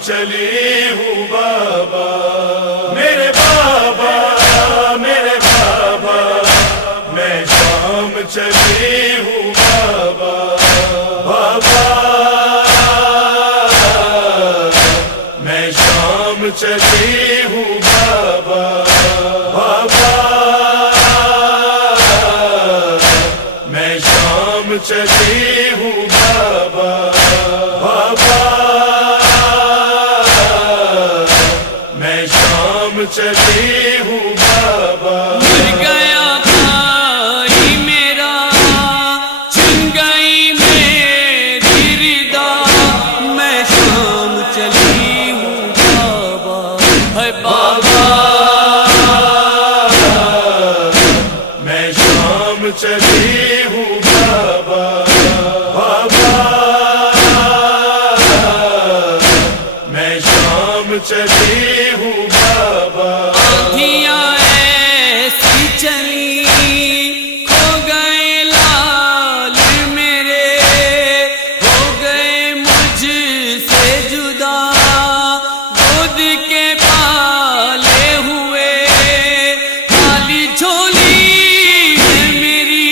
چلی ہوں بابا، میرے بابا میرے بابا، میں شام چلی ہوں بابا، بابا میں شام چلی ہوں بابا، بابا میں شام چلی ہوں بابا، بابا میں شام چلی ہوں بابا۔ مر گیا بھائی میرا، چھن گئی میری ردا، میں شام چلی ہوں بابا، ہے بابا میں شام چلی ہوں بابا، بابا میں شام چلی ہوں بابا۔ آندھیاں ایسی چلی، کھو گئے لال میرے، ہو گئے مجھ سے جدا، گود کے پالے ہوئے، خالی جھولی ہے میری،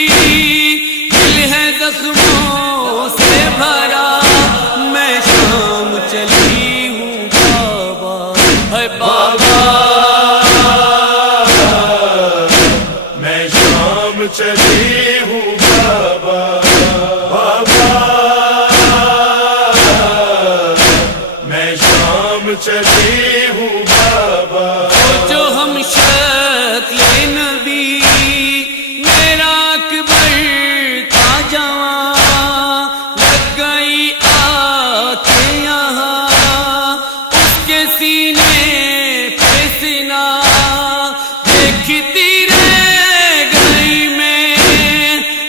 دل ہے زخموں سے بھرا، میں شام چلی ہوں بابا، ہے بابا میں شام چلی ہوں بابا، بابا میں شام چلی ہوں بابا۔ وہ جو ہم شکل نبی، میرا اکبر تھا جوان، لگ گئی آ کے یہاں، اس کے سینے پہ سینہ، دیکھتی رہ گئی میں،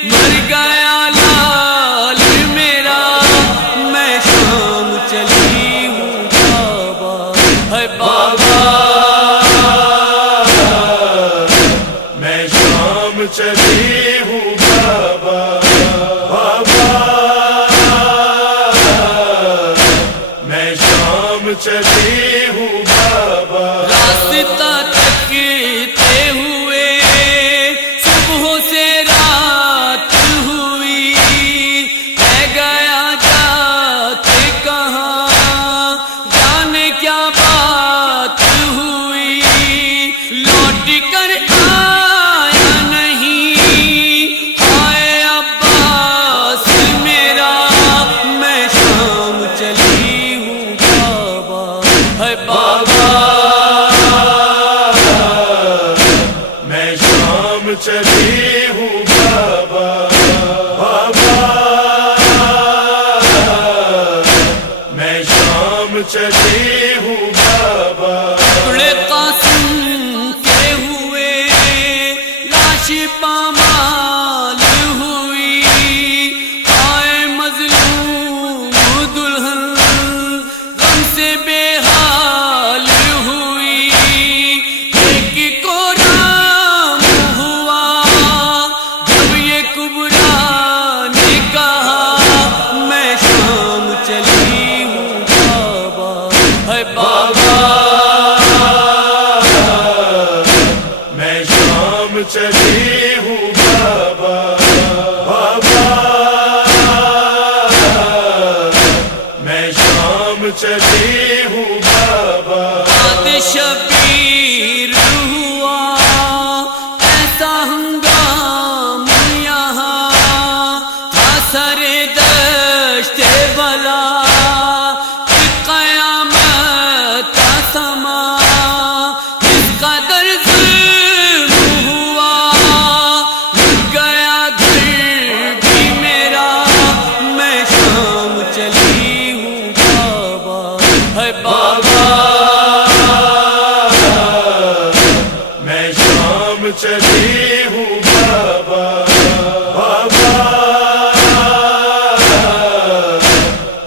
مر گیا لال میرا، میں شام چلی ہوں بابا، ہے بابا میں شام چلی ہوں بابا، بابا میں شام چلی ہوں بابا۔ راستہ تکتے ہوئے صبح سے رات ہوئی، رہ گیا جاتے کہاں، جانے کیا بات ہوئی، لوٹ کر آیا نہیں، آئے عباس میرا، میں شام چلی ہوں بابا، ہے بابا میں شام چلی ہوں بابا، بابا میں شام چلی ہوں بابا۔ ٹکڑے قاسم کے ہوئے، لاش پامال ہوئی، آئے مظلوم دلہن، غم سے بے حال ہوئی، ایک کو رام ہوا، جب یہ کبریٰ نے کہا، میں شام چلی ہوں بابا، ہے بابا میں شام چلی ہوں بابا، بابا میں شام چلی ہوں بابا۔ باد شبیر ہوا ایسا ہنگام یہاں، تھا سر دشت بلا، قیامت کا سما، اس قدر ظلم ہوا، لٹ گیا گھر بھی میرا، میں شام چلی ہوں بابا، ہے بابا میں شام چلی ہوں بابا، بابا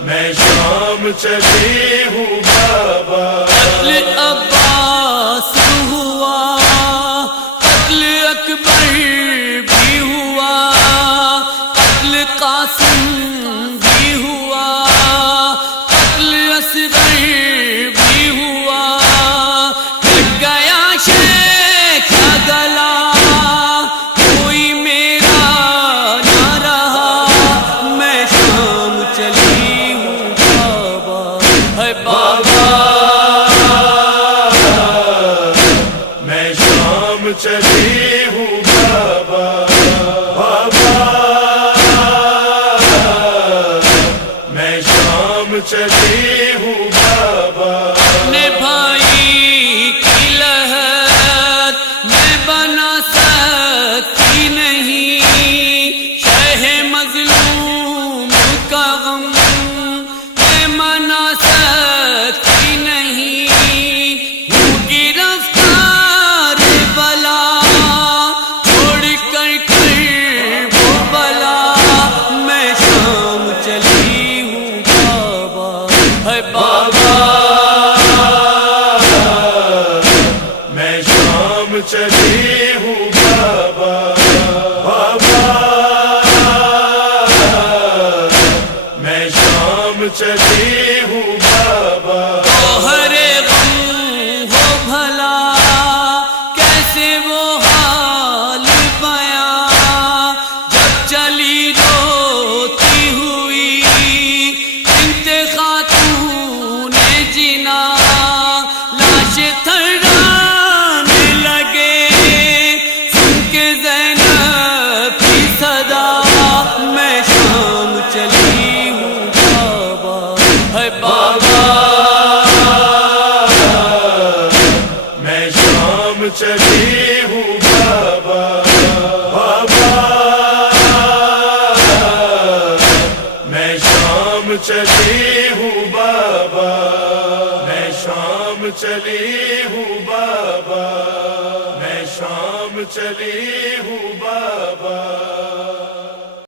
میں شام چلی ہوں بابا۔ قتل عباس ہوا، قتل اکبر بھی ہوا، قتل قاسم بھی ہوا، قتل اصغر مظلوم کا غم میں منا سکتی نہیں، ہوں گرفتار بلا چھوڑ کر وہ بلا، میں شام چلی ہوں بابا، ہے بابا میں شام چلی ہوں بابا، بابا میں شام چلی ہوں بابا، ہر غم ہو بھلا کیسے وہ حال بیاں، جب چلی روتی ہوئی بنت خاتون جنا، لاش تھرانے لگے سن کے زینب کی صدا، میں شام چلی ہوں بابا، ہے بابا میں شام چلی ہوں بابا، بابا میں شام چلی ہوں بابا، میں شام چلی ہوں بابا، میں شام چلی ہوں بابا۔